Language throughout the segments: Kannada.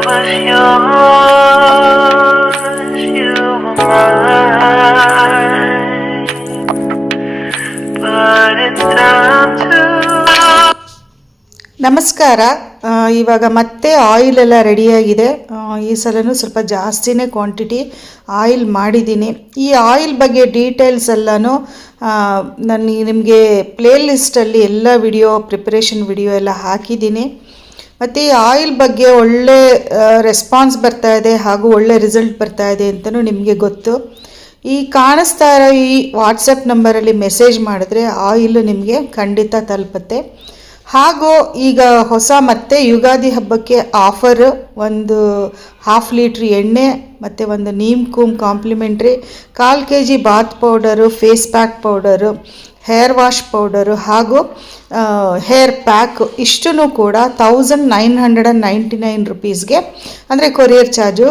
was yours, you were mine. But it's time to. ನಮಸ್ಕಾರ ಇವಾಗ ಮತ್ತೆ ಆಯಿಲ್ ಎಲ್ಲ ರೆಡಿಯಾಗಿದೆ ಈ ಸಲನೂ ಸ್ವಲ್ಪ ಜಾಸ್ತಿನೇ ಕ್ವಾಂಟಿಟಿ ಆಯಿಲ್ ಮಾಡಿದ್ದೀನಿ ಈ ಆಯಿಲ್ ಬಗ್ಗೆ ಡೀಟೇಲ್ಸ್ ಎಲ್ಲನೂ ನಾನು ನಿಮಗೆ ಪ್ಲೇ ಲಿಸ್ಟಲ್ಲಿ ಎಲ್ಲ ವಿಡಿಯೋ ಪ್ರಿಪ್ರೇಷನ್ ವಿಡಿಯೋ ಎಲ್ಲ ಹಾಕಿದ್ದೀನಿ ಮತ್ತು ಈ ಆಯಿಲ್ ಬಗ್ಗೆ ಒಳ್ಳೆ ರೆಸ್ಪಾನ್ಸ್ ಬರ್ತಾ ಇದೆ ಹಾಗೂ ಒಳ್ಳೆ ರಿಸಲ್ಟ್ ಬರ್ತಾ ಇದೆ ಅಂತಲೂ ನಿಮಗೆ ಗೊತ್ತು. ಈ ಕಾಣಿಸ್ತಾ ಇರೋ ಈ ವಾಟ್ಸಪ್ ನಂಬರಲ್ಲಿ ಮೆಸೇಜ್ ಮಾಡಿದ್ರೆ ಆಯಿಲ್ ನಿಮಗೆ ಖಂಡಿತ ತಲುಪುತ್ತೆ. ಹಾಗೂ ಈಗ ಹೊಸ ಮತ್ತೆ ಯುಗಾದಿ ಹಬ್ಬಕ್ಕೆ ಆಫರ್ ಒಂದು ಹಾಫ್ ಲೀಟ್ರ್ ಎಣ್ಣೆ, ಮತ್ತು ಒಂದು ನೀಮ್ ಕೂಮ್ ಕಾಂಪ್ಲಿಮೆಂಟ್ರಿ ಕಾಲು K G bath powder face pack powder hair wash powder ಹಾಗೂ ಹೇರ್ ಪ್ಯಾಕ್ ಇಷ್ಟೂ ಕೂಡ thousand nine hundred and ninety nine ರುಪೀಸ್ಗೆ ಅಂದರೆ ಕೊರಿಯರ್ ಚಾರ್ಜು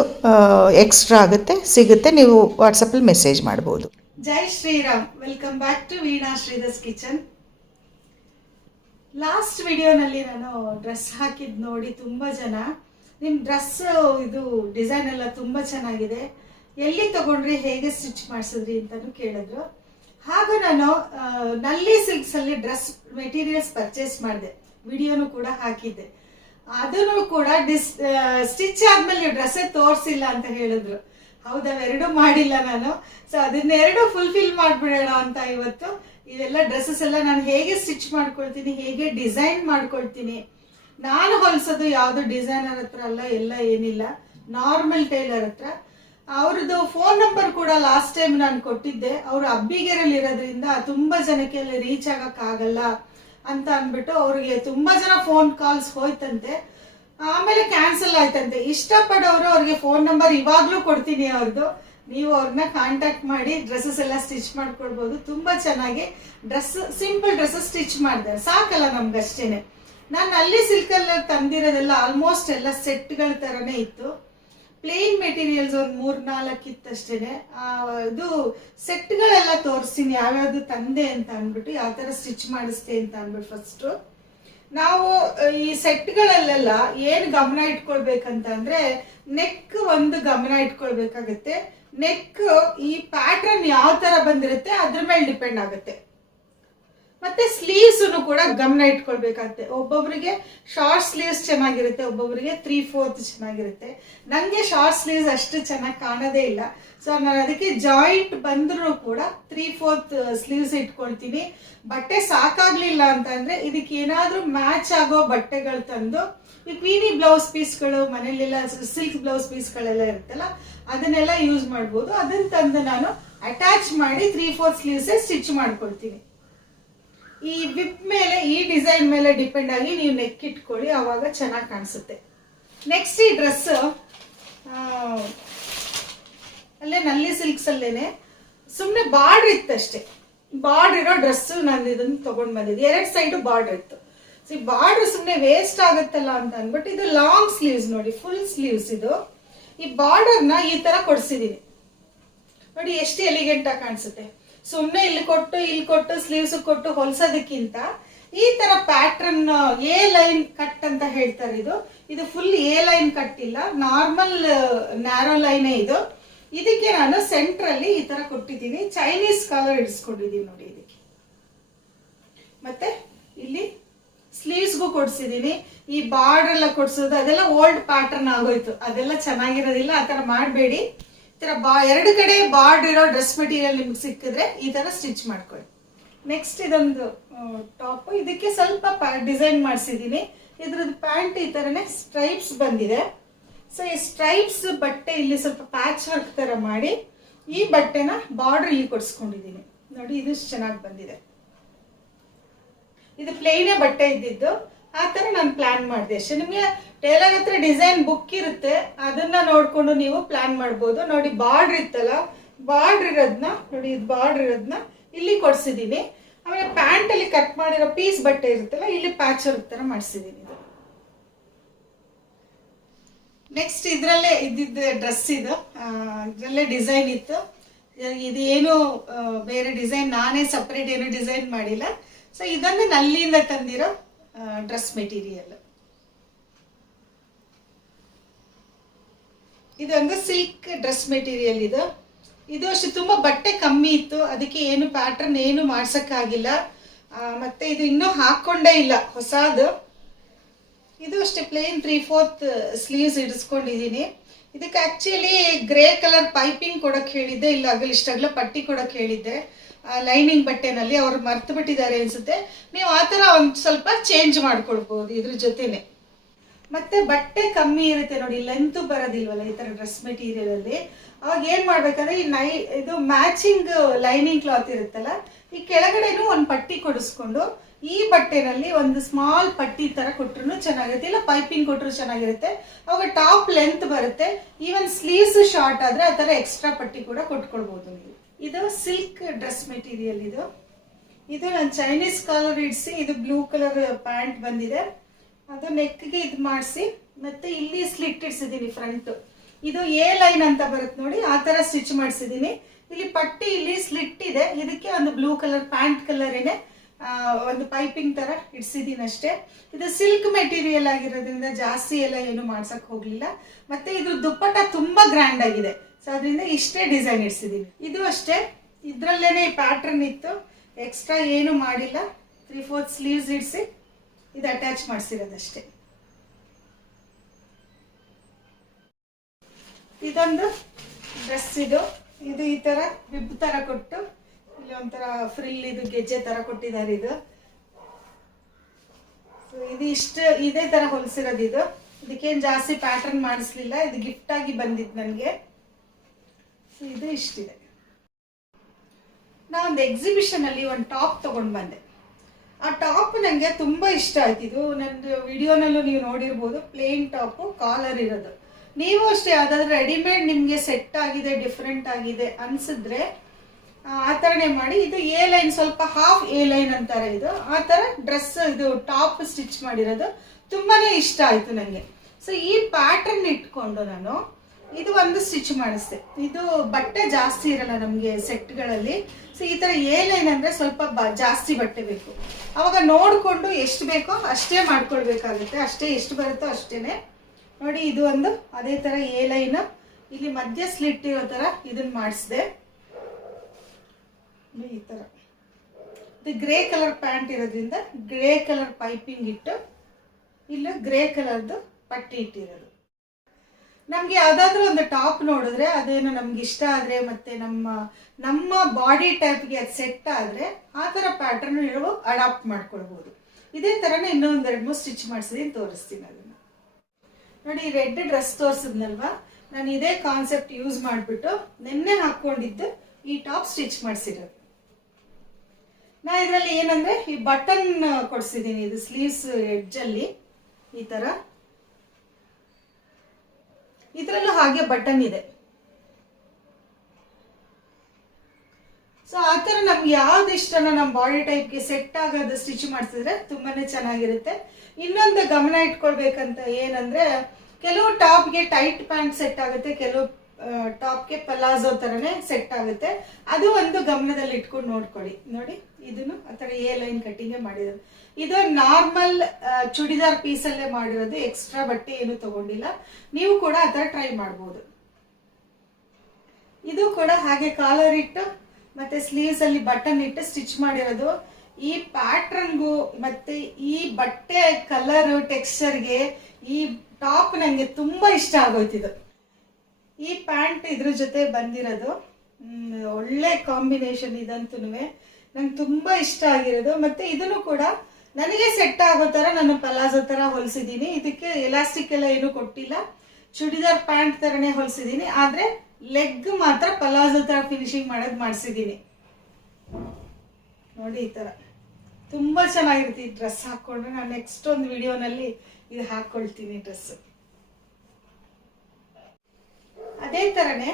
ಎಕ್ಸ್ಟ್ರಾ ಆಗುತ್ತೆ, ಸಿಗುತ್ತೆ, ನೀವು ವಾಟ್ಸಪ್ಪಲ್ಲಿ ಮೆಸೇಜ್ ಮಾಡ್ಬೋದು. ಜೈ Shriram welcome back to Veena Shridhar's kitchen. Last ವಿಡಿಯೋನಲ್ಲಿ ನಾನು ಡ್ರೆಸ್ ಹಾಕಿದ್ ನೋಡಿ ತುಂಬ ಜನ. ನಿಮ್ಮ ಡ್ರೆಸ್ ಇದು ಡಿಸೈನ್ ಎಲ್ಲ ತುಂಬ ಚೆನ್ನಾಗಿದೆ. ಎಲ್ಲಿ ತಗೊಂಡ್ರಿ ಹೇಗೆ ಸ್ಟಿಚ್ ಮಾಡಿಸಿದ್ರಿ ಅಂತಾನು ಕೇಳಿದ್ರು. ಹಾಗೂ ನಾನು ನಲ್ಲಿ ಸಿಲ್ಕ್ಸ್ ಅಲ್ಲಿ ಡ್ರೆಸ್ ಮೆಟೀರಿಯಲ್ಸ್ ಪರ್ಚೇಸ್ ಮಾಡಿದೆ. ವಿಡಿಯೋನು ಕೂಡ ಹಾಕಿದ್ದೆ. ಅದನ್ನು ಕೂಡ ಡಿಸ್ ಸ್ಟಿಚ್ ಆದ್ಮೇಲೆ ಡ್ರೆಸ್ ತೋರಿಸಿಲ್ಲ ಅಂತ ಹೇಳಿದ್ರು. ಹೌದಾ ಎರಡು ಮಾಡಿಲ್ಲ ನಾನು. ಸೊ ಅದನ್ನೆರಡು ಫುಲ್ಫಿಲ್ ಮಾಡ್ಬಿಡೋಣ ಅಂತ ಇವತ್ತು ಇವೆಲ್ಲ ಡ್ರೆಸ್ಸಸ್ ಎಲ್ಲ ನಾನು ಹೇಗೆ ಸ್ಟಿಚ್ ಮಾಡ್ಕೊಳ್ತೀನಿ, ಹೇಗೆ ಡಿಸೈನ್ ಮಾಡ್ಕೊಳ್ತೀನಿ? ನಾನು ಹೊಲಿಸೋದು ಯಾವುದು ಡಿಸೈನರ್ ಹತ್ರ ಅಲ್ಲ, ಎಲ್ಲ ಏನಿಲ್ಲ. ನಾರ್ಮಲ್ ಟೈಲರ್ ಹತ್ರ. ಅವ್ರದ್ದು ಫೋನ್ ನಂಬರ್ ಕೂಡ ಲಾಸ್ಟ್ ಟೈಮ್ ನಾನು ಕೊಟ್ಟಿದ್ದೆ. ಅವರು ಅಬ್ಬಿಗೆರಲ್ಲಿ ಇರೋದ್ರಿಂದ ತುಂಬಾ ಜನಕ್ಕೆ ಅಲ್ಲಿ ರೀಚ್ ಆಗಕ್ ಆಗಲ್ಲ ಅಂತ ಅಂದ್ಬಿಟ್ಟು ಅವ್ರಿಗೆ ತುಂಬಾ ಜನ ಫೋನ್ ಕಾಲ್ಸ್ ಹೋಯ್ತಂತೆ. ಆಮೇಲೆ ಕ್ಯಾನ್ಸಲ್ ಆಯ್ತಂತೆ. ಇಷ್ಟಪಡೋರು ಅವ್ರಿಗೆ ಫೋನ್ ನಂಬರ್ ಇವಾಗ್ಲೂ ಕೊಡ್ತೀನಿ ಅವ್ರದ್ದು ನೀವು ಅವ್ರನ್ನ ಕಾಂಟ್ಯಾಕ್ಟ್ ಮಾಡಿ ಡ್ರೆಸ್ಸಸ್ ಎಲ್ಲ ಸ್ಟಿಚ್ ಮಾಡ್ಕೊಡ್ಬೋದು ತುಂಬಾ ಚೆನ್ನಾಗಿ ಡ್ರೆಸ್ ಸಿಂಪಲ್ ಡ್ರೆಸ್ಸಸ್ ಸ್ಟಿಚ್ ಮಾಡಿದ್ದಾರೆ ಸಾಕಲ್ಲ ನಮ್ಗಷ್ಟೇನೆ ನಾನು ಅಲ್ಲಿ ಸಿಲ್ಕಲ್ಲಿ ತಂದಿರೋದೆಲ್ಲ ಆಲ್ಮೋಸ್ಟ್ ಎಲ್ಲ ಸೆಟ್ಗಳ ತರನೇ ಇತ್ತು. ಪ್ಲೇನ್ ಮೆಟೀರಿಯಲ್ಸ್ ಒಂದು ಮೂರು ನಾಲ್ಕು ಇತ್ತಷ್ಟೇನೆ. ಆ, ಇದು ಸೆಟ್ಗಳೆಲ್ಲ ತೋರಿಸ್ತೀನಿ. ಯಾವ್ಯಾವ್ದು ತಂದೆ ಅಂತ ಅಂದ್ಬಿಟ್ಟು ಯಾವ ತರ ಸ್ಟಿಚ್ ಮಾಡಿಸ್ತೆ ಅಂತ ಅಂದ್ಬಿಟ್ಟು ಫಸ್ಟ್ ನಾವು ಈ ಸೆಟ್ಗಳಲ್ಲೆಲ್ಲ ಏನು ಗಮನ ಇಟ್ಕೊಳ್ಬೇಕಂತ ಅಂದ್ರೆ ನೆಕ್ ಒಂದು ಗಮನ ಇಟ್ಕೊಳ್ಬೇಕಾಗತ್ತೆ. ನೆಕ್ ಈ ಪ್ಯಾಟರ್ನ್ ಯಾವ ತರ ಬಂದಿರುತ್ತೆ, ಅದ್ರ ಮೇಲೆ ಡಿಪೆಂಡ್ ಆಗುತ್ತೆ. ಮತ್ತೆ ಸ್ಲೀವ್ಸ್ ಕೂಡ ಗಮನ ಇಟ್ಕೊಳ್ಬೇಕಾಗತ್ತೆ. ಒಬ್ಬೊಬ್ಬರಿಗೆ ಶಾರ್ಟ್ ಸ್ಲೀವ್ಸ್ ಚೆನ್ನಾಗಿರುತ್ತೆ ಒಬ್ಬೊಬ್ಬರಿಗೆ ತ್ರೀ ಫೋರ್ತ್ ಚೆನ್ನಾಗಿರುತ್ತೆ. ನನಗೆ ಶಾರ್ಟ್ ಸ್ಲೀವ್ಸ್ ಅಷ್ಟು ಚೆನ್ನಾಗಿ ಕಾಣೋದೇ ಇಲ್ಲ. ಸೊ ನಾನು ಅದಕ್ಕೆ ಜಾಯಿಂಟ್ ಬಂದರೂ ಕೂಡ ತ್ರೀ ಫೋರ್ತ್ ಸ್ಲೀವ್ಸ್ ಇಟ್ಕೊಳ್ತೀನಿ. ಬಟ್ಟೆ ಸಾಕಾಗ್ಲಿಲ್ಲ ಅಂತ ಅಂದ್ರೆ ಇದಕ್ಕೆ ಏನಾದರೂ ಮ್ಯಾಚ್ ಆಗೋ ಬಟ್ಟೆಗಳು ತಂದು, ಈ ಕ್ವೀನಿ ಬ್ಲೌಸ್ ಪೀಸ್ಗಳು ಮನೇಲೆಲ್ಲ ಸಿಲ್ಕ್ ಬ್ಲೌಸ್ ಪೀಸ್ಗಳೆಲ್ಲ ಇರುತ್ತಲ್ಲ, ಅದನ್ನೆಲ್ಲ ಯೂಸ್ ಮಾಡ್ಬೋದು. ಅದನ್ನ ತಂದು ನಾನು ಅಟ್ಯಾಚ್ ಮಾಡಿ ತ್ರೀ ಫೋರ್ತ್ ಸ್ಲೀವ್ಸ್ ಸ್ಟಿಚ್ ಮಾಡ್ಕೊಳ್ತೀನಿ. ಈ ವಿಪ್ ಮೇಲೆ, ಈ ಡಿಸೈನ್ ಮೇಲೆ ಡಿಪೆಂಡ್ ಆಗಿ ನೀವು ನೆಕ್ ಇಟ್ಕೊಳ್ಳಿ, ಅವಾಗ ಚೆನ್ನಾಗಿ ಕಾಣಿಸುತ್ತೆ. ನೆಕ್ಸ್ಟ್ ಈ ಡ್ರೆಸ್ ಅಲ್ಲೇ ನಲ್ಲಿ ಸಿಲ್ಕ್ಸ್ ಅಲ್ಲೇನೆ ಸುಮ್ಮನೆ ಬಾರ್ಡ್ರ್ ಇತ್ತಷ್ಟೇ ಬಾರ್ಡ್ರ್ ಇರೋ ಡ್ರೆಸ್ ನಾನು ಇದನ್ನ ತಗೊಂಡ್ ಬಂದಿದ್ದೆ. ಎರಡು ಸೈಡ್ ಬಾರ್ಡ್ರ್ ಇತ್ತು. ಸೊ ಈ ಬಾರ್ಡ್ರ್ ಸುಮ್ಮನೆ ವೇಸ್ಟ್ ಆಗುತ್ತಲ್ಲ ಅಂತ ಅಂದ್ಬಿಟ್ಟು ಇದು ಲಾಂಗ್ ಸ್ಲೀವ್ಸ್ ನೋಡಿ ಫುಲ್ ಸ್ಲೀವ್ಸ್ ಇದು. ಈ ಬಾರ್ಡರ್ನ ಈ ತರ ಕೊಡ್ಸಿದೀನಿ. ನೋಡಿ, ಎಷ್ಟು ಎಲಿಗೆಂಟ್ ಆಗಿ ಕಾಣಿಸುತ್ತೆ. ಸುಮ್ನೆ ಇಲ್ಲಿ ಕೊಟ್ಟು ಇಲ್ಲಿ ಕೊಟ್ಟು ಸ್ಲೀವ್ಸ್ ಕೊಟ್ಟು ಹೊಲ್ಸೋದಕ್ಕಿಂತ ಈ ತರ ಪ್ಯಾಟ್ರನ್ ಎ ಲೈನ್ ಕಟ್ ಅಂತ ಹೇಳ್ತಾರೆ ಇದು. ಇದು ಫುಲ್ ಎ ಲೈನ್ ಕಟ್ ಇಲ್ಲ. ನಾರ್ಮಲ್ ನ್ಯಾರೋ ಲೈನೇ ಇದು. ಇದಕ್ಕೆ ನಾನು ಸೆಂಟ್ರಲ್ಲಿ ಈ ತರ ಕೊಟ್ಟಿದ್ದೀನಿ. ಚೈನೀಸ್ ಕಲರ್ ಇಡಿಸ್ಕೊಂಡಿದ್ದೀನಿ ನೋಡಿ ಇದಕ್ಕೆ. ಮತ್ತೆ ಇಲ್ಲಿ ಸ್ಲೀವ್ಸ್ಗೂ ಕೊಡ್ಸಿದೀನಿ ಈ ಬಾರ್ಡರ್ ಎಲ್ಲ ಕೊಡ್ಸೋದು, ಅದೆಲ್ಲ ಓಲ್ಡ್ ಪ್ಯಾಟರ್ನ್ ಆಗೋಯ್ತು. ಅದೆಲ್ಲ ಚೆನ್ನಾಗಿರೋದಿಲ್ಲ, ಆ ತರ ಮಾಡಬೇಡಿ. ತರ ಬಾ ಎರಡು ಕಡೆ ಬಾರ್ಡರ್ ಇರೋ ಡ್ರೆಸ್ ಮೆಟೀರಿಯಲ್ ನಿಮ್ಗೆ ಸಿಕ್ಕಿದ್ರೆ ಈ ತರ ಸ್ಟಿಚ್ ಮಾಡ್ಕೊಳ್ಳಿ. ನೆಕ್ಸ್ಟ್ ಇದೊಂದು ಟಾಪ್. ಇದಕ್ಕೆ ಸ್ವಲ್ಪ ಡಿಸೈನ್ ಮಾಡಿಸಿದೀನಿ. ಇದ್ರದ್ದು ಪ್ಯಾಂಟ್ ಈ ತರನೇ ಸ್ಟ್ರೈಪ್ಸ್ ಬಂದಿದೆ. ಸೊ ಈ ಸ್ಟ್ರೈಪ್ಸ್ ಬಟ್ಟೆ ಇಲ್ಲಿ ಸ್ವಲ್ಪ ಪ್ಯಾಚ್ ವರ್ಕ್ ತರ ಮಾಡಿ ಈ ಬಟ್ಟೆನ ಬಾರ್ಡರ್ ಇಲ್ಲಿ ಕೊಡ್ಸ್ಕೊಂಡಿದೀನಿ. ನೋಡಿ, ಇದು ಚೆನ್ನಾಗಿ ಬಂದಿದೆ. ಇದು ಪ್ಲೇನೇ ಬಟ್ಟೆ ಇದ್ದಿದ್ದು. ಆ ತರ ನಾನು ಪ್ಲಾನ್ ಮಾಡಿದೆ. ಅಷ್ಟೇ ನಿಮಗೆ ಟೇಲರ್ ಹತ್ರ ಡಿಸೈನ್ ಬುಕ್ ಇರುತ್ತೆ, ಅದನ್ನ ನೋಡ್ಕೊಂಡು ನೀವು ಪ್ಲಾನ್ ಮಾಡ್ಬೋದು. ನೋಡಿ, ಬಾರ್ಡ್ರ್ ಇತ್ತಲ್ಲ, ಬಾರ್ಡ್ರ್ ಇರೋದನ್ನ ನೋಡಿ, ಇದು ಬಾರ್ಡ್ರ್ ಇರೋದನ್ನ ಇಲ್ಲಿ ಕೊಡ್ಸಿದೀನಿ. ಆಮೇಲೆ ಪ್ಯಾಂಟ್ ಅಲ್ಲಿ ಕಟ್ ಮಾಡಿರೋ ಪೀಸ್ ಬಟ್ಟೆ ಇರುತ್ತಲ್ಲ, ಇಲ್ಲಿ ಪ್ಯಾಚ್ ವರ್ಕ್ ತರ ಮಾಡಿಸಿದೀನಿ ಇದು. ನೆಕ್ಸ್ಟ್ ಇದ್ರಲ್ಲೇ ಇದ್ದಿದ್ದ ಡ್ರೆಸ್ ಇದು. ಇದ್ರಲ್ಲೇ ಡಿಸೈನ್ ಇತ್ತು. ಇದು ಏನು ಬೇರೆ ಡಿಸೈನ್ ನಾನೇ ಸಪ್ರೇಟ್ ಏನು ಡಿಸೈನ್ ಮಾಡಿಲ್ಲ. ಸೊ ಇದನ್ನು ನಲ್ಲಿಯಿಂದ ತಂದಿರೋ ಡ್ರೆಸ್ ಮೆಟೀರಿಯಲ್ ಇದೊಂದು ಸಿಲ್ಕ್ ಡ್ರೆಸ್ ಮೆಟೀರಿಯಲ್ ಇದು. ಇದು ಅಷ್ಟು ತುಂಬ ಬಟ್ಟೆ ಕಮ್ಮಿ ಇತ್ತು. ಅದಕ್ಕೆ ಏನು ಪ್ಯಾಟರ್ನ್ ಏನು ಮಾಡ್ಸೋಕ್ಕಾಗಿಲ್ಲ. ಮತ್ತೆ ಇದು ಇನ್ನೂ ಹಾಕ್ಕೊಂಡೇ ಇಲ್ಲ ಹೊಸದು. ಇದು ಅಷ್ಟೇ ಪ್ಲೇನ್ ತ್ರೀ ಫೋರ್ತ್ ಸ್ಲೀವ್ಸ್ ಇಡಿಸ್ಕೊಂಡಿದ್ದೀನಿ ಇದಕ್ಕೆ ಆ್ಯಕ್ಚುಲಿ ಗ್ರೇ ಕಲರ್ ಪೈಪಿಂಗ್ ಕೊಡೋಕೆ ಹೇಳಿದ್ದೆ, ಇಲ್ಲ ಆಗಲಿ ಇಷ್ಟಾಗಲ ಪಟ್ಟಿ ಕೊಡೋಕ್ಕೆ ಹೇಳಿದ್ದೆ. ಲೈನಿಂಗ್ ಬಟ್ಟೆನಲ್ಲಿ ಅವ್ರು ಮರ್ತು ಬಿಟ್ಟಿದ್ದಾರೆ ಅನ್ಸುತ್ತೆ. ನೀವು ಆ ಥರ ಒಂದು ಸ್ವಲ್ಪ ಚೇಂಜ್ ಮಾಡ್ಕೊಳ್ಬೋದು ಇದ್ರ ಜೊತೆನೆ. ಮತ್ತೆ ಬಟ್ಟೆ ಕಮ್ಮಿ ಇರುತ್ತೆ ನೋಡಿ ಲೆಂತ್ ಬರೋದಿಲ್ವಲ್ಲ ಈ ತರ ಡ್ರೆಸ್ ಮೆಟೀರಿಯಲ್ ಅಲ್ಲಿ. ಅವಾಗ ಏನ್ ಮಾಡ್ಬೇಕಂದ್ರೆ, ಈ ನೈ, ಇದು ಮ್ಯಾಚಿಂಗ್ ಲೈನಿಂಗ್ ಕ್ಲಾತ್ ಇರುತ್ತಲ್ಲ, ಈ ಕೆಳಗಡೆನೂ ಒಂದು ಪಟ್ಟಿ ಕೊಡಿಸ್ಕೊಂಡು, ಈ ಬಟ್ಟೆನಲ್ಲಿ ಒಂದು ಸ್ಮಾಲ್ ಪಟ್ಟಿ ತರ ಕೊಟ್ರು ಚೆನ್ನಾಗಿರುತ್ತೆ. ಇಲ್ಲ ಪೈಪಿಂಗ್ ಕೊಟ್ರು ಚೆನ್ನಾಗಿರುತ್ತೆ. ಅವಾಗ ಟಾಪ್ ಲೆಂತ್ ಬರುತ್ತೆ. ಈವನ್ ಸ್ಲೀವ್ಸ್ ಶಾರ್ಟ್ ಆದ್ರೆ ಆ ತರ ಎಕ್ಸ್ಟ್ರಾ ಪಟ್ಟಿ ಕೂಡ ಕೊಟ್ಕೊಳ್ಬಹುದು ನೀವು. ಇದು ಸಿಲ್ಕ್ ಡ್ರೆಸ್ ಮೆಟೀರಿಯಲ್ ಇದು. ಇದು ನಾನು ಚೈನೀಸ್ ಕಾಲರ್ ಇಡಿಸಿ, ಇದು ಬ್ಲೂ ಕಲರ್ ಪ್ಯಾಂಟ್ ಬಂದಿದೆ. ಅದು ನೆಕ್ಗೆ ಇದು ಮಾಡಿಸಿ, ಮತ್ತೆ ಇಲ್ಲಿ ಸ್ಲಿಟ್ ಇಡ್ಸಿದ್ದೀನಿ ಫ್ರಂಟ್ ಇದು ಎ ಲೈನ್ ಅಂತ ಬರುತ್ತೆ ನೋಡಿ, ಆ ತರ ಸ್ಟಿಚ್ ಮಾಡಿಸಿದ್ದೀನಿ ಇಲ್ಲಿ ಪಟ್ಟಿ ಇಲ್ಲಿ ಸ್ಲಿಟ್ ಇದೆ. ಇದಕ್ಕೆ ಒಂದು ಬ್ಲೂ ಕಲರ್ ಪ್ಯಾಂಟ್ ಕಲರೇನೆ ಒಂದು ಪೈಪಿಂಗ್ ತರ ಇಡ್ಸಿದೀನಿ ಅಷ್ಟೇ. ಇದು ಸಿಲ್ಕ್ ಮೆಟೀರಿಯಲ್ ಆಗಿರೋದ್ರಿಂದ ಜಾಸ್ತಿ ಎಲ್ಲ ಏನು ಮಾಡ್ಸಕ್ ಹೋಗ್ಲಿಲ್ಲ. ಮತ್ತೆ ಇದು ದುಪ್ಪಟ್ಟ ತುಂಬಾ ಗ್ರ್ಯಾಂಡ್ ಆಗಿದೆ. ಸೊ ಅದರಿಂದ ಇಷ್ಟೇ ಡಿಸೈನ್ ಇಡ್ಸಿದೀನಿ. ಇದು ಅಷ್ಟೇ. ಇದ್ರಲ್ಲೇನೆ ಪ್ಯಾಟರ್ನ್ ಇತ್ತು. ಎಕ್ಸ್ಟ್ರಾ ಏನು ಮಾಡಿಲ್ಲ. ತ್ರೀ ಫೋರ್ತ್ ಸ್ಲೀವ್ಸ್ ಇಡಿಸಿ ಇದು ಅಟ್ಯಾಚ್ ಮಾಡಿಸಿರೋದಷ್ಟೇ. ಇದೊಂದು ಡ್ರೆಸ್ ಇದು. ಇದು ಈ ತರ ವಿಬ್ ತರ ಕೊಟ್ಟು ಇಲ್ಲಿ ಒಂಥರ ಫ್ರಿಲ್ ಇದು ಗೆಜ್ಜೆ ತರ ಕೊಟ್ಟಿದ್ದಾರೆ ಇದು. ಇದು ಇಷ್ಟು, ಇದೇ ತರ ಹೊಲಿಸಿರೋದು ಇದು. ಇದಕ್ಕೇನು ಜಾಸ್ತಿ ಪ್ಯಾಟರ್ನ್ ಮಾಡಿಸ್ಲಿಲ್ಲ. ಇದು ಗಿಫ್ಟ್ ಆಗಿ ಬಂದಿದ್ದು ನನಗೆ. ಸೊ ಇದು ಇಷ್ಟಿದೆ. ನಾ ಒಂದು ಎಕ್ಸಿಬಿಷನ್ ಅಲ್ಲಿ ಒಂದು ಟಾಪ್ ತಗೊಂಡ್ ಬಂದೆ. ಆ ಟಾಪ್ ನನಗೆ ತುಂಬಾ ಇಷ್ಟ ಆಯ್ತು. ಇದು ನಂದು ವಿಡಿಯೋನಲ್ಲೂ ನೀವು ನೋಡಿರ್ಬೋದು ಪ್ಲೇನ್ ಟಾಪು ಕಾಲರ್ ಇರೋದು. ನೀವು ಅಷ್ಟೇ, ಯಾವ್ದಾದ್ರು ರೆಡಿಮೇಡ್ ನಿಮಗೆ ಸೆಟ್ ಆಗಿದೆ ಡಿಫ್ರೆಂಟ್ ಆಗಿದೆ ಅನ್ಸಿದ್ರೆ ಆ, ಥರನೇ ಮಾಡಿ ಇದು ಎ ಲೈನ್ ಸ್ವಲ್ಪ ಹಾಫ್ ಎ ಲೈನ್ ಅಂತಾರೆ ಇದು. ಆ ಥರ ಡ್ರೆಸ್ ಇದು ಟಾಪ್ ಸ್ಟಿಚ್ ಮಾಡಿರೋದು. ತುಂಬಾನೇ ಇಷ್ಟ ಆಯ್ತು ನನಗೆ ಸೊ ಈ ಪ್ಯಾಟರ್ನ್ ಇಟ್ಕೊಂಡು ನಾನು ಇದು ಒಂದು ಸ್ಟಿಚ್ ಮಾಡಿಸ್ದೆ. ಇದು ಬಟ್ಟೆ ಜಾಸ್ತಿ ಇರಲ್ಲ ನಮಗೆ ಸೆಟ್ಗಳಲ್ಲಿ ಸೊ ಈ ಥರ ಎ ಲೈನ್ ಅಂದರೆ ಸ್ವಲ್ಪ ಜಾಸ್ತಿ ಬಟ್ಟೆ ಬೇಕು. ಅವಾಗ ನೋಡಿಕೊಂಡು ಎಷ್ಟು ಬೇಕೋ ಅಷ್ಟೇ ಮಾಡ್ಕೊಳ್ಬೇಕಾಗುತ್ತೆ. ಅಷ್ಟೇ ಎಷ್ಟು ಬರುತ್ತೋ ಅಷ್ಟೇನೆ. ನೋಡಿ ಇದು ಒಂದು ಅದೇ ಥರ ಎ ಲೈನ್ ಇಲ್ಲಿ ಮಧ್ಯ ಸ್ಲಿಟ್ ಇರೋ ಥರ ಇದನ್ನ ಮಾಡಿಸಿದೆ. ಈ ಥರ ಇದು ಗ್ರೇ ಕಲರ್ ಪ್ಯಾಂಟ್ ಇರೋದ್ರಿಂದ ಗ್ರೇ ಕಲರ್ ಪೈಪಿಂಗ್ ಇಟ್ಟು, ಇಲ್ಲ ಗ್ರೇ ಕಲರ್ದು ಪಟ್ಟಿ ಇಟ್ಟಿರೋದು. ನಮ್ಗೆ ಯಾವ್ದಾದ್ರು ಒಂದು ಟಾಪ್ ನೋಡಿದ್ರೆ ಅದೇನು ನಮ್ಗೆ ಇಷ್ಟ ಆದ್ರೆ ಮತ್ತೆ ನಮ್ಮ ನಮ್ಮ ಬಾಡಿ ಟೈಪ್ಗೆ ಅದು ಸೆಟ್ ಆದ್ರೆ ಆ ಥರ ಪ್ಯಾಟರ್ನ್ ಹೇಳುವ ಅಡಾಪ್ಟ್ ಮಾಡ್ಕೊಳ್ಬೋದು. ಇದೇ ಥರನೇ ಇನ್ನೊಂದು ಎರಡು ಮೂರು ಸ್ಟಿಚ್ ಮಾಡಿಸಿದೀನಿ, ತೋರಿಸ್ತೀನಿ ಅದನ್ನ. ನೋಡಿ ರೆಡ್ ಡ್ರೆಸ್ ತೋರಿಸಿದ್ನಲ್ವಾ? ನಾನು ಇದೇ ಕಾನ್ಸೆಪ್ಟ್ ಯೂಸ್ ಮಾಡಿಬಿಟ್ಟು ನಿನ್ನೆ ಹಾಕೊಂಡಿದ್ದು ಈ ಟಾಪ್ ಸ್ಟಿಚ್ ಮಾಡಿಸಿರೋದು. ನಾ ಇದರಲ್ಲಿ ಏನಂದ್ರೆ ಈ ಬಟನ್ ಕೊಡ್ಸಿದ್ದೀನಿ ಇದು ಸ್ಲೀವ್ಸ್ ಎಡ್ಜಲ್ಲಿ ಈ ತರ. ಇದರಲ್ಲೂ ಹಾಗೆ ಬಟನ್ ಇದೆ. ಸೊ ಆ ಥರ ನಮ್ಗೆ ಯಾವ್ದು ಇಷ್ಟನೋ ನಮ್ಮ ಬಾಡಿ ಟೈಪ್ಗೆ ಸೆಟ್ ಆಗೋದು ಸ್ಟಿಚ್ ಮಾಡಿಸಿದ್ರೆ ತುಂಬಾನೇ ಚೆನ್ನಾಗಿರುತ್ತೆ. ಇನ್ನೊಂದು ಗಮನ ಇಟ್ಕೊಳ್ಬೇಕಂತ ಏನಂದ್ರೆ, ಕೆಲವು ಟಾಪ್ಗೆ ಟೈಟ್ ಪ್ಯಾಂಟ್ ಸೆಟ್ ಆಗುತ್ತೆ, ಕೆಲವು ಟಾಪ್ಗೆ ಪಲಾಜೋ ಥರನೇ ಸೆಟ್ ಆಗುತ್ತೆ. ಅದು ಒಂದು ಗಮನದಲ್ಲಿ ಇಟ್ಕೊಂಡು ನೋಡ್ಕೊಳ್ಳಿ. ನೋಡಿ, ಇದನ್ನು ಆ ಥರ ಎ ಲೈನ್ ಕಟ್ಟಿಂಗೇ ಮಾಡಿರೋದು ಇದು ನಾರ್ಮಲ್ ಚೂಡಿದಾರ್ ಪೀಸಲ್ಲೇ ಮಾಡಿರೋದು. ಎಕ್ಸ್ಟ್ರಾ ಬಟ್ಟೆ ಏನು ತಗೊಂಡಿಲ್ಲ. ನೀವು ಕೂಡ ಆ ಥರ ಟ್ರೈ ಮಾಡ್ಬೋದು. ಇದು ಕೂಡ ಹಾಗೆ ಕಾಲರ್ ಇಟ್ಟು, ಮತ್ತೆ ಸ್ಲೀವ್ಸ್ ಅಲ್ಲಿ ಬಟನ್ ಇಟ್ಟು ಸ್ಟಿಚ್ ಮಾಡಿರೋದು. ಈ ಪ್ಯಾಟ್ರನ್ಗೂ ಮತ್ತೆ ಈ ಬಟ್ಟೆ ಕಲರ್ ಟೆಕ್ಸ್ಚರ್ಗೆ ಈ ಟಾಪ್ ನಂಗೆ ತುಂಬಾ ಇಷ್ಟ ಆಗೋಯ್ತಿದು ಈ ಪ್ಯಾಂಟ್ ಇದ್ರ ಜೊತೆ ಬಂದಿರೋದು. ಒಳ್ಳೆ ಕಾಂಬಿನೇಷನ್ ಇದಂತೂ ನಂಗೆ ತುಂಬ ಇಷ್ಟ ಆಗಿರೋದು. ಮತ್ತೆ ಇದನ್ನು ಕೂಡ ನನಗೆ ಸೆಟ್ ಆಗೋ ಥರ ನಾನು ಪಲಾಜೋ ತರ ಹೊಲಿಸಿದ್ದೀನಿ ಇದಕ್ಕೆ ಎಲಾಸ್ಟಿಕ್ ಎಲ್ಲ ಏನು ಕೊಟ್ಟಿಲ್ಲ. ಚೂಡಿದಾರ್ ಪ್ಯಾಂಟ್ ತರನೇ ಹೊಲಿಸಿದ್ದೀನಿ ಆದ್ರೆ ಲೆಗ್ ಮಾತ್ರ ಪಲಾಜೋ ತರ ಫಿನಿಶಿಂಗ್ ಮಾಡೋದು ಮಾಡಿಸಿದ್ದೀನಿ ನೋಡಿ ಈ ತರ. ತುಂಬಾ ಚೆನ್ನಾಗಿರುತ್ತೆ ಈ ಡ್ರೆಸ್ ಹಾಕೊಂಡ್ರೆ. ನಾನು ನೆಕ್ಸ್ಟ್ ಒಂದು ವಿಡಿಯೋನಲ್ಲಿ ಇದು ಹಾಕ್ಕೊಳ್ತೀನಿ ಡ್ರೆಸ್ ಅದೇ ತರನೇ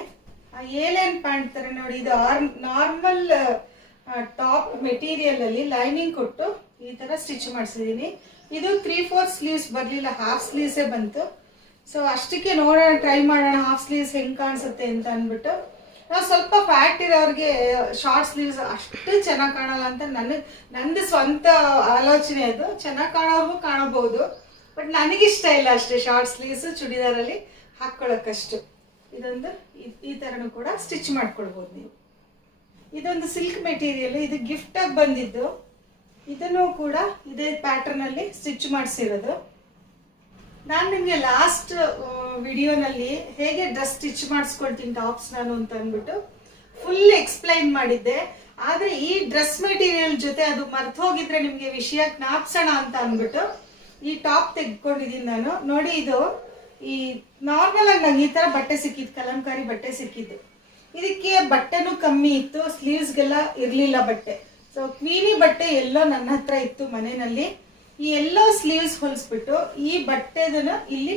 ಆ ಏಲೈನ್ ಪ್ಯಾಂಟ್ ತರ ನೋಡಿ, ಇದು ನಾರ್ಮಲ್ ಟಾಪ್ ಮೆಟೀರಿಯಲ್ ಅಲ್ಲಿ ಲೈನಿಂಗ್ ಕೊಟ್ಟು ಈ ತರ ಸ್ಟಿಚ್ ಮಾಡಿಸಿದೀನಿ. ಇದು ತ್ರೀ ಫೋರ್ ಸ್ಲೀವ್ಸ್ ಬರಲಿಲ್ಲ ಹಾಫ್ ಸ್ಲೀವ್ಸೇ ಬಂತು. ಸೊ ಅಷ್ಟಕ್ಕೆ ನೋಡೋಣ ಟ್ರೈ ಮಾಡೋಣ ಹಾಫ್ ಸ್ಲೀವ್ಸ್ ಹೆಂಗೆ ಕಾಣಿಸುತ್ತೆ ಅಂತ ಅಂದ್ಬಿಟ್ಟು. ನಾವು ಸ್ವಲ್ಪ ಫ್ಯಾಟ್ ಇರೋರಿಗೆ ಶಾರ್ಟ್ ಸ್ಲೀವ್ಸ್ ಅಷ್ಟು ಚೆನ್ನಾಗಿ ಕಾಣಲ್ಲ ಅಂತ ನನಗೆ, ನಂದು ಸ್ವಂತ ಆಲೋಚನೆ ಅದು. ಚೆನ್ನಾಗಿ ಕಾಣೋರ್ಗೂ ಕಾಣಬಹುದು. ಬಟ್ ನನಗಿಷ್ಟ ಇಲ್ಲ ಅಷ್ಟೇ ಶಾರ್ಟ್ ಸ್ಲೀವ್ಸ್ ಚೂಡಿದಾರಲ್ಲಿ ಹಾಕ್ಕೊಳ್ಳೋಕ್ಕಷ್ಟು ಇದೊಂದು ಈ- ಥರನೂ ಕೂಡ ಸ್ಟಿಚ್ ಮಾಡ್ಕೊಳ್ಬೋದು ನೀವು. ಇದೊಂದು ಸಿಲ್ಕ್ ಮೆಟೀರಿಯಲ್ ಇದು ಗಿಫ್ಟ್ ಆಗಿ ಬಂದಿದ್ದು. ಇದನ್ನು ಕೂಡ ಇದೇ ಪ್ಯಾಟರ್ನ್ ಅಲ್ಲಿ ಸ್ಟಿಚ್ ಮಾಡಿಸಿರೋದು. ನಾನು ನಿಮಗೆ ಲಾಸ್ಟ್ ವಿಡಿಯೋನಲ್ಲಿ ಹೇಗೆ ಡ್ರೆಸ್ ಸ್ಟಿಚ್ ಮಾಡಿಸ್ಕೊಳ್ತೀನಿ ಟಾಪ್ಸ್ ನಾನು ಅಂತ ಅಂದ್ಬಿಟ್ಟು ಫುಲ್ ಎಕ್ಸ್ಪ್ಲೈನ್ ಮಾಡಿದ್ದೆ. ಆದ್ರೆ ಈ ಡ್ರೆಸ್ ಮೆಟೀರಿಯಲ್ ಜೊತೆ ಅದು ಮರ್ತು ಹೋಗಿದ್ರೆ ನಿಮಗೆ ವಿಷಯ ಜ್ಞಾಪಿಸೋಣ ಅಂತ ಅಂದ್ಬಿಟ್ಟು ಈ ಟಾಪ್ ತೆಗೆದುಕೊಂಡಿದ್ದೀನಿ ನಾನು. ನೋಡಿ ಇದು. ಈ ನಾರ್ಮಲ್ ಆಗಿ ನಂಗೆ ಈ ತರ ಬಟ್ಟೆ ಸಿಕ್ಕಿದ್ದು ಕಲಂಕಾರಿ ಬಟ್ಟೆ ಸಿಕ್ಕಿದ್ದೆ. ಇದಕ್ಕೆ ಬಟ್ಟೆನೂ ಕಮ್ಮಿ ಇತ್ತು ಸ್ಲೀವ್ಸ್ಗೆಲ್ಲ ಇರಲಿಲ್ಲ ಬಟ್ಟೆ. ಸೊ ಕ್ವೀನಿ ಬಟ್ಟೆ ಎಲ್ಲೋ ನನ್ನ ಹತ್ರ ಇತ್ತು ಮನೆಯಲ್ಲಿ. ಈ ಎಲ್ಲೋ ಸ್ಲೀವ್ಸ್ ಹೊಲಿಸ್ಬಿಟ್ಟು ಈ ಬಟ್ಟೆದನ್ನ ಇಲ್ಲಿ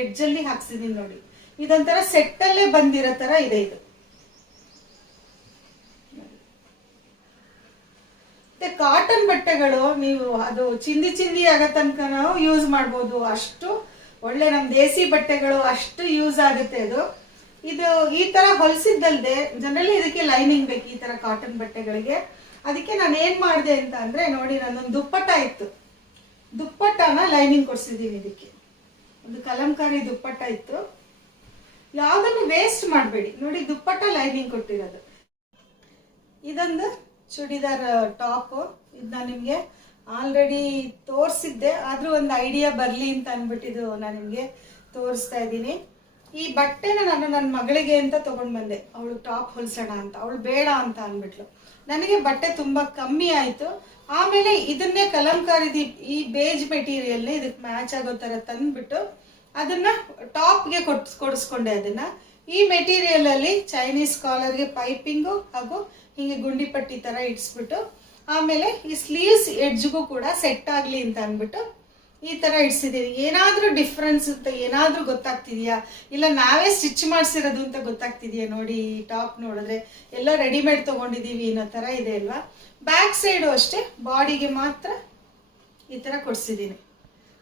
ಎಡ್ಜ್ ಅಲ್ಲಿ ಹಾಕ್ಸಿದೀನಿ ನೋಡಿ. ಇದೊಂಥರ ಸೆಟ್ ಅಲ್ಲೇ ಬಂದಿರೋ ತರ ಇದೆ ಇದು. ಮತ್ತೆ ಕಾಟನ್ ಬಟ್ಟೆಗಳು ನೀವು ಅದು ಚಿಂದಿ ಚಿಂದಿ ಆಗೋ ತನಕ ನಾವು ಯೂಸ್ ಮಾಡ್ಬೋದು. ಅಷ್ಟು ಒಳ್ಳೆ ನಮ್ಮ ದೇಸಿ ಬಟ್ಟೆಗಳು ಅಷ್ಟು ಯೂಸ್ ಆಗುತ್ತೆ ಅದು. ಇದು ಈ ತರ ಹೊಲಿಸಿದ್ದಲ್ದೆ ಜನರಲಿ ಇದಕ್ಕೆ ಲೈನಿಂಗ್ ಬೇಕು ಈ ತರ ಕಾಟನ್ ಬಟ್ಟೆಗಳಿಗೆ. ಅದಕ್ಕೆ ನಾನು ಏನ್ ಮಾಡಿದೆ ಅಂತ ಅಂದ್ರೆ ನೋಡಿ ನನ್ನೊಂದು ದುಪ್ಪಟ್ಟ ಇತ್ತು. ದುಪ್ಪಟ್ಟನ ಲೈನಿಂಗ್ ಕೊಡ್ಸಿದೀನಿ ಇದಕ್ಕೆ. ಒಂದು ಕಲಂಕಾರಿ ದುಪ್ಪಟ್ಟ ಇತ್ತು. ಯಾವ್ದನ್ನು ವೇಸ್ಟ್ ಮಾಡಬೇಡಿ. ನೋಡಿ ದುಪ್ಪಟ್ಟ ಲೈನಿಂಗ್ ಕೊಟ್ಟಿರೋದು. ಇದೊಂದು ಚೂಡಿದಾರ್, ಟಾಪ್. ಇದನ್ನ ನಿಮಗೆ ಆಲ್ರೆಡಿ ತೋರಿಸಿದ್ದೆ, ಆದರೂ ಒಂದು ಐಡಿಯಾ ಬರಲಿ ಅಂತ ಅಂದ್ಬಿಟ್ಟಿದ್ದು ನಾನು ನಿಮಗೆ ತೋರಿಸ್ತಾ ಇದ್ದೀನಿ. ಈ ಬಟ್ಟೆನ ನಾನು ನನ್ನ ಮಗಳಿಗೆ ಅಂತ ತಗೊಂಡ್ ಬಂದೆ. ಅವಳು ಟಾಪ್ ಹೊಲ್ಸೋಣ ಅಂತ, ಅವಳು ಬೇಡ ಅಂತ ಅಂದ್ಬಿಟ್ಲು ನನಗೆ ಬಟ್ಟೆ ತುಂಬಾ ಕಮ್ಮಿ ಆಯಿತು. ಆಮೇಲೆ ಇದನ್ನೇ ಕಲಂಕಾರಿದಿ ಈ ಬೇಜ್ ಮೆಟೀರಿಯಲ್ ಇದಕ್ಕೆ ಮ್ಯಾಚ್ ಆಗೋ ತರ ತಂದ್ಬಿಟ್ಟು ಅದನ್ನ ಟಾಪ್ಗೆ ಕೊಟ್ಸ್ ಕೊಡಿಸ್ಕೊಂಡೆ ಅದನ್ನ. ಈ ಮೆಟೀರಿಯಲ್ ಅಲ್ಲಿ ಚೈನೀಸ್ ಕಾಲರ್ಗೆ ಪೈಪಿಂಗು ಹಾಗೂ ಹೀಗೆ ಗುಂಡಿ ಪಟ್ಟಿ ತರ ಇಡ್ಸ್ಬಿಟ್ಟು ಆಮೇಲೆ ಈ ಸ್ಲೀವ್ಸ್ ಎಡ್ಜ್ಗೂ ಕೂಡ ಸೆಟ್ ಆಗಲಿ ಅಂತ ಅಂದ್ಬಿಟ್ಟು ಈ ತರ ಇಡ್ಸಿದ್ದೀವಿ ಏನಾದ್ರೂ ಡಿಫ್ರೆನ್ಸ್ ಅಂತ ಏನಾದ್ರೂ ಗೊತ್ತಾಗ್ತಿದೆಯಾ? ಇಲ್ಲ ನಾವೇ ಸ್ಟಿಚ್ ಮಾಡಿಸಿರೋದು ಅಂತ ಗೊತ್ತಾಗ್ತಿದೆಯಾ? ನೋಡಿ, ಈ ಟಾಪ್ ನೋಡಿದ್ರೆ ಎಲ್ಲ ರೆಡಿಮೇಡ್ ತಗೊಂಡಿದೀವಿ ಅನ್ನೋ ತರ ಇದೆ ಅಲ್ವಾ? ಬ್ಯಾಕ್ ಸೈಡು ಅಷ್ಟೇ ಬಾಡಿಗೆ ಮಾತ್ರ ಈ ತರ ಕೊಡ್ಸಿದೀನಿ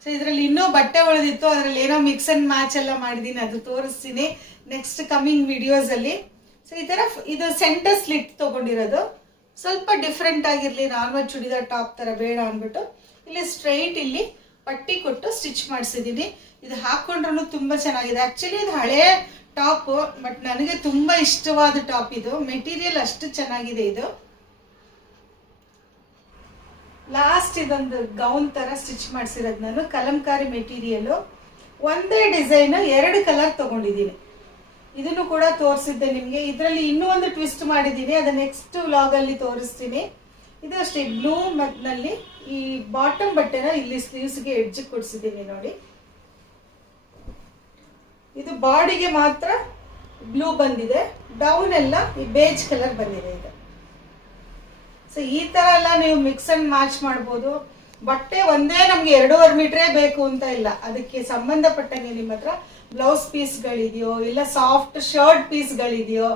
ಸೊ ಇದರಲ್ಲಿ ಇನ್ನೂ ಬಟ್ಟೆ ಉಳಿದಿತ್ತು ಅದರಲ್ಲಿ ಏನೋ ಮಿಕ್ಸ್ ಅಂಡ್ ಮ್ಯಾಚ್ ಎಲ್ಲ ಮಾಡಿದ್ದೀನಿ, ಅದು ತೋರಿಸ್ತೀನಿ ನೆಕ್ಸ್ಟ್ ಕಮಿಂಗ್ ವಿಡಿಯೋಸ್ ಅಲ್ಲಿ. ಸೊ ಈ ಥರ ಇದು ಸೆಂಟರ್ ಸ್ಲಿಟ್ ತಗೊಂಡಿರೋದು. ಸ್ವಲ್ಪ ಡಿಫ್ರೆಂಟ್ ಆಗಿರ್ಲಿ ನಾರ್ಮಲ್ ಚುಡಿದಾರ್ ಟಾಪ್ ತರ ಬೇಡ ಅಂದ್ಬಿಟ್ಟು, ಇಲ್ಲಿ ಸ್ಟ್ರೈಟ್ ಇಲ್ಲಿ ಪಟ್ಟಿ ಕೊಟ್ಟು ಸ್ಟಿಚ್ ಮಾಡಿಸಿದ್ದೀನಿ ಇದು ಹಾಕೊಂಡ್ರು ತುಂಬಾ ಚೆನ್ನಾಗಿದೆ. ಆ್ಯಕ್ಚುಲಿ ಇದು ಹಳೇ ಟಾಪ್ ಬಟ್ ನನಗೆ ತುಂಬಾ ಇಷ್ಟವಾದ ಟಾಪ್ ಇದು. ಮೆಟೀರಿಯಲ್ ಅಷ್ಟು ಚೆನ್ನಾಗಿದೆ ಇದು. ಲಾಸ್ಟ್ ಇದೊಂದು ಗೌನ್ ತರ ಸ್ಟಿಚ್ ಮಾಡಿಸಿರೋದು ನಾನು. ಕಲಂಕಾರಿ ಮೆಟೀರಿಯಲ್ ಒಂದೇ ಡಿಸೈನ್ ಎರಡು ಕಲರ್ ತಗೊಂಡಿದ್ದೀನಿ ಇದನ್ನು ಕೂಡ ತೋರಿಸಿದ್ದೆ ನಿಮಗೆ. ಇದರಲ್ಲಿ ಇನ್ನೂ ಒಂದು ಟ್ವಿಸ್ಟ್ ಮಾಡಿದ್ದೀನಿ. ಅದು ನೆಕ್ಸ್ಟ್ ವ್ಲಾಗ್ ಅಲ್ಲಿ ತೋರಿಸ್ತೀನಿ. ಇದು ಅಷ್ಟೇ ಬ್ಲೂ ನಲ್ಲಿ ಈ ಬಾಟಮ್ ಬಟ್ಟೆನ ಇಲ್ಲಿ ಸ್ಲೀವ್ಸ್ಗೆ ಎಡ್ಜ್ ಕೊಡ್ಸಿದ್ದೀನಿ ನೋಡಿ. ಇದು ಬಾಡಿಗೆ ಮಾತ್ರ ಬ್ಲೂ ಬಂದಿದೆ. ಡೌನ್ ಎಲ್ಲ ಈ ಬೇಜ್ ಕಲರ್ ಬಂದಿದೆ ಇದು. ಸೊ ಈ ತರ ಎಲ್ಲ ನೀವು ಮಿಕ್ಸ್ ಅಂಡ್ ಮ್ಯಾಚ್ ಮಾಡ್ಬೋದು. ಬಟ್ಟೆ ಒಂದೇ ನಮ್ಗೆ ಎರಡೂವರೆ ಮೀಟ್ರೇ ಬೇಕು ಅಂತ ಇಲ್ಲ. ಅದಕ್ಕೆ ಸಂಬಂಧಪಟ್ಟಂಗೆ ನಿಮ್ಮ ಹತ್ರ ಬ್ಲೌಸ್ ಪೀಸ್ಗಳಿದೆಯೋ ಇಲ್ಲ ಸಾಫ್ಟ್ ಶರ್ಟ್ ಪೀಸ್ಗಳಿದೆಯೋ,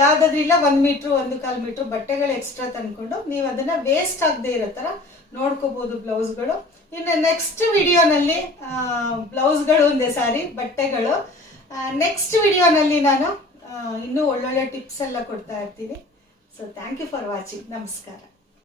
ಯಾವ್ದಾದ್ರು ಇಲ್ಲ ಒಂದು ಮೀಟ್ರ್, ಒಂದು ಕಾಲು ಮೀಟ್ರ್ ಬಟ್ಟೆಗಳು ಎಕ್ಸ್ಟ್ರಾ ತಂದ್ಕೊಂಡು ನೀವು ಅದನ್ನ ವೇಸ್ಟ್ ಆಗದೆ ಇರೋ ತರ ನೋಡ್ಕೋಬಹುದು ಬ್ಲೌಸ್ಗಳು. ಇನ್ನು ನೆಕ್ಸ್ಟ್ ವಿಡಿಯೋನಲ್ಲಿ ಬ್ಲೌಸ್ಗಳು ಒಂದೇ ಸಾರಿ, ಬಟ್ಟೆಗಳು. ನೆಕ್ಸ್ಟ್ ವಿಡಿಯೋನಲ್ಲಿ ನಾನು ಇನ್ನೂ ಒಳ್ಳೊಳ್ಳೆ ಟಿಪ್ಸ್ ಎಲ್ಲ ಕೊಡ್ತಾ ಇರ್ತೀನಿ. So thank you for watching ನಮಸ್ಕಾರ.